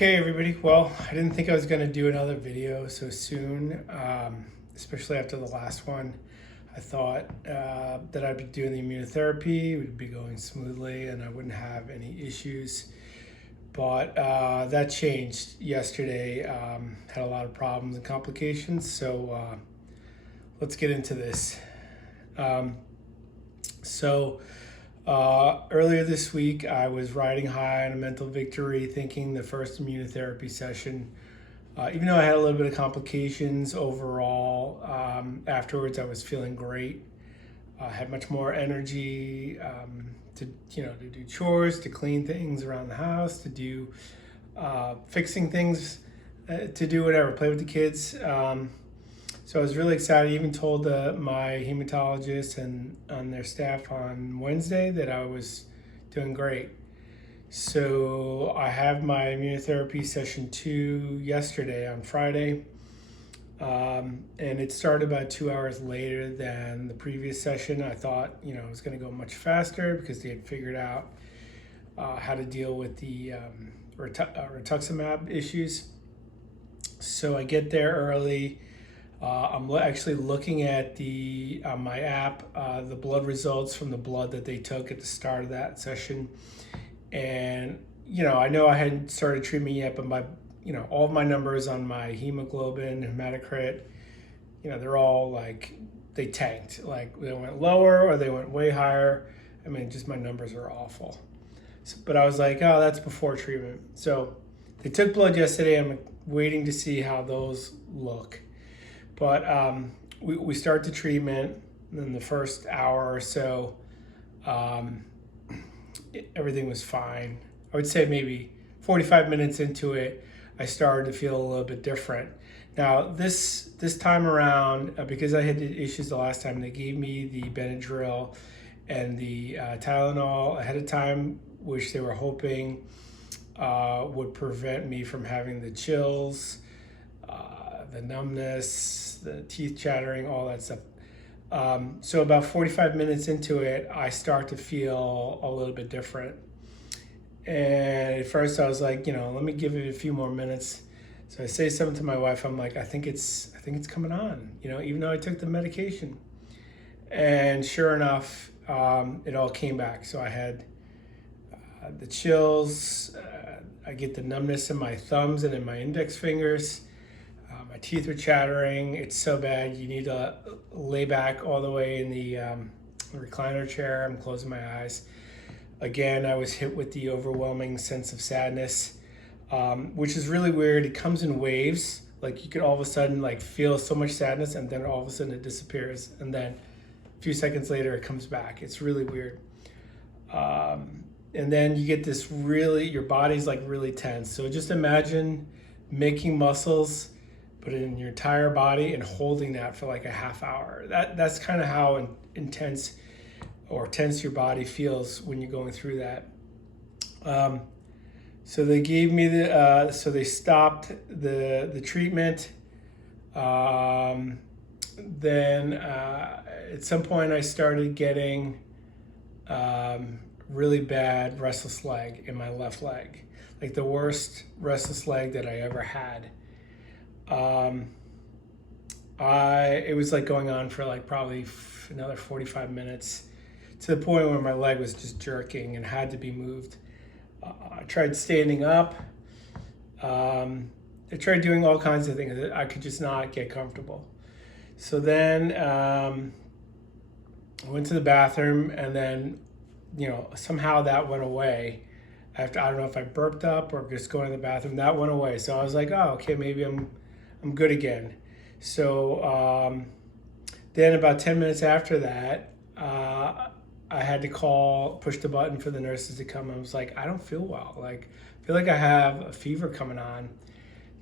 Okay, everybody. Well, I didn't think I was going to do another video so soon, especially after the last one. I thought that I'd be doing the immunotherapy, it would be going smoothly, and I wouldn't have any issues. But that changed yesterday. Had a lot of problems and complications, so let's get into this. Um, so Earlier this week, I was riding high on a mental victory, thinking the first immunotherapy session, even though I had a little bit of complications overall, afterwards I was feeling great. I had much more energy to do chores, to clean things around the house, to do fixing things, to do whatever, play with the kids. So I was really excited. I even told my hematologist and their staff on Wednesday that I was doing great. So I have my immunotherapy session 2 yesterday on Friday. And it started about 2 hours later than the previous session. I thought, it was going to go much faster because they had figured out how to deal with the rituximab issues. So I get there early. I'm actually looking at my app, the blood results from the blood that they took at the start of that session. And, I know I hadn't started treatment yet, but all of my numbers on my hemoglobin, hematocrit, they're all they tanked. They went lower or they went way higher. I mean, just my numbers are awful. But I was like, oh, that's before treatment. So they took blood yesterday. I'm waiting to see how those look. But we start the treatment in the first hour or so. Everything was fine. I would say maybe 45 minutes into it, I started to feel a little bit different. Now, this time around, because I had issues the last time, they gave me the Benadryl and the Tylenol ahead of time, which they were hoping would prevent me from having the chills, the numbness, the teeth chattering, all that stuff. So about 45 minutes into it, I start to feel a little bit different. And at first I was like, let me give it a few more minutes. So I say something to my wife. I'm like, I think it's coming on, even though I took the medication. And sure enough, it all came back. So I had the chills. I get the numbness in my thumbs and in my index fingers. My teeth are chattering. It's so bad. You need to lay back all the way in the recliner chair. I'm closing my eyes. Again, I was hit with the overwhelming sense of sadness, which is really weird. It comes in waves. You could all of a sudden feel so much sadness, and then all of a sudden it disappears, and then a few seconds later it comes back. It's really weird. And then you get this your body's really tense. So just imagine making muscles, put it in your entire body and holding that for a half hour. That's kind of how intense or tense your body feels when you're going through that. So they gave me so they stopped the treatment. Then at some point I started getting really bad restless leg in my left leg, the worst restless leg that I ever had. It was going on for probably another 45 minutes, to the point where my leg was just jerking and had to be moved. I tried standing up. I tried doing all kinds of things. I could just not get comfortable. So then I went to the bathroom, and then somehow that went away. I don't know if I burped up or just going to the bathroom. That went away. So I was like, oh, okay, maybe I'm good again. So then about 10 minutes after that, I had to push the button for the nurses to come. I was like, I don't feel well. I feel like I have a fever coming on,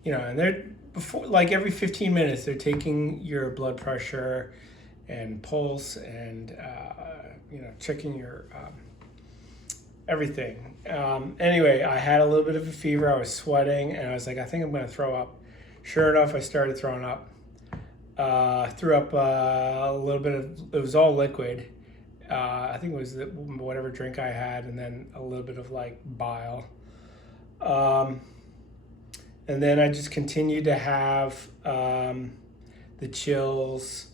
and they're every 15 minutes, they're taking your blood pressure and pulse and, checking your everything. Anyway, I had a little bit of a fever. I was sweating, and I was like, I think I'm going to throw up. Sure enough, I started throwing up. Threw up a little bit of, it was all liquid. I think it was whatever drink I had, and then a little bit of bile. And then I just continued to have the chills,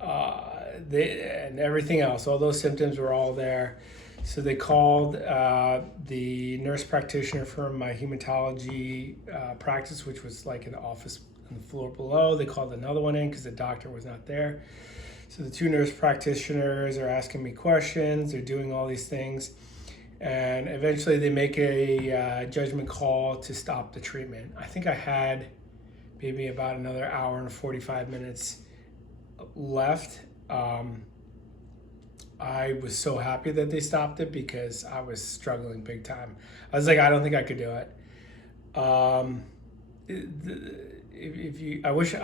and everything else. All those symptoms were all there. So they called the nurse practitioner from my hematology practice, which was like in the office on the floor below. They called another one in because the doctor was not there. So the two nurse practitioners are asking me questions. They're doing all these things. And eventually they make a judgment call to stop the treatment. I think I had maybe about another hour and 45 minutes left. I was so happy that they stopped it because I was struggling big time. I was like, I don't think I could do it. I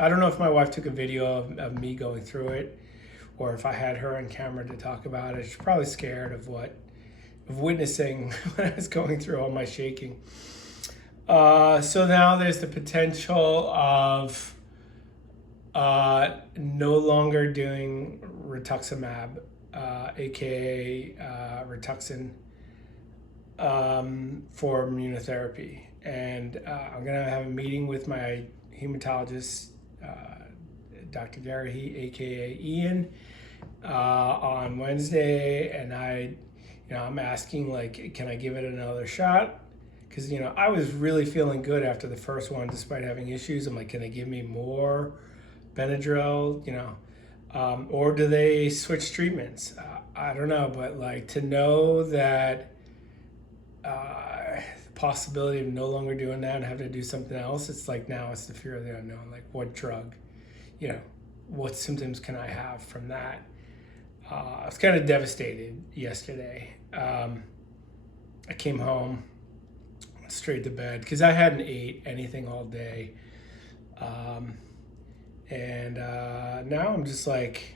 don't know if my wife took a video of me going through it, or if I had her on camera to talk about it. She's probably scared of witnessing when I was going through all my shaking. So now there's the potential of no longer doing rituximab, aka Rituxan, for immunotherapy. And I'm gonna have a meeting with my hematologist, Dr. Gary, aka Ian, on Wednesday, and I'm asking, like, can I give it another shot? Because I was really feeling good after the first one, despite having issues. I'm like, can they give me more Benadryl? Or do they switch treatments? I don't know, but like, to know that the possibility of no longer doing that and having to do something else, it's like, now it's the fear of the unknown. Like, what drug, what symptoms can I have from that? I was kind of devastated yesterday. I came home, straight to bed, because I hadn't ate anything all day. And now I'm just like,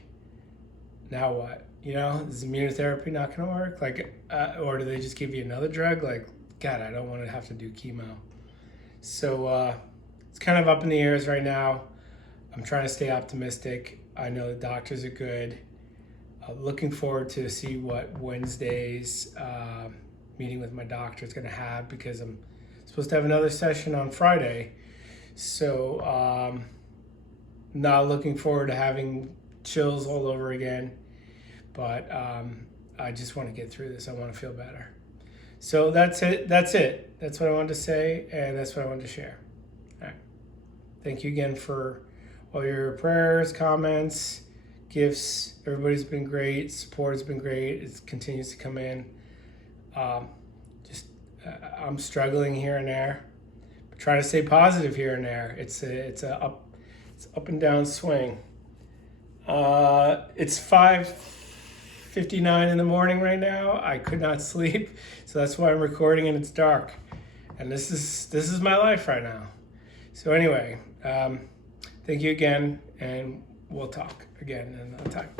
now what? Is immunotherapy not going to work? Like, or do they just give you another drug? Like, God, I don't want to have to do chemo. So it's kind of up in the airs right now. I'm trying to stay optimistic. I know the doctors are good. Looking forward to see what Wednesday's meeting with my doctor is going to have, because I'm supposed to have another session on Friday. So not looking forward to having chills all over again, but I just want to get through this. I want to feel better. So that's it. That's what I wanted to say, and that's what I wanted to share. All right. Thank you again for all your prayers, comments, gifts. Everybody's been great. Support has been great. It continues to come in. I'm struggling here and there, but trying to stay positive here and there. It's up and down swing. It's 5:59 in the morning right now. I could not sleep, so that's why I'm recording, and it's dark. And this is my life right now. So anyway, thank you again, and we'll talk again another time.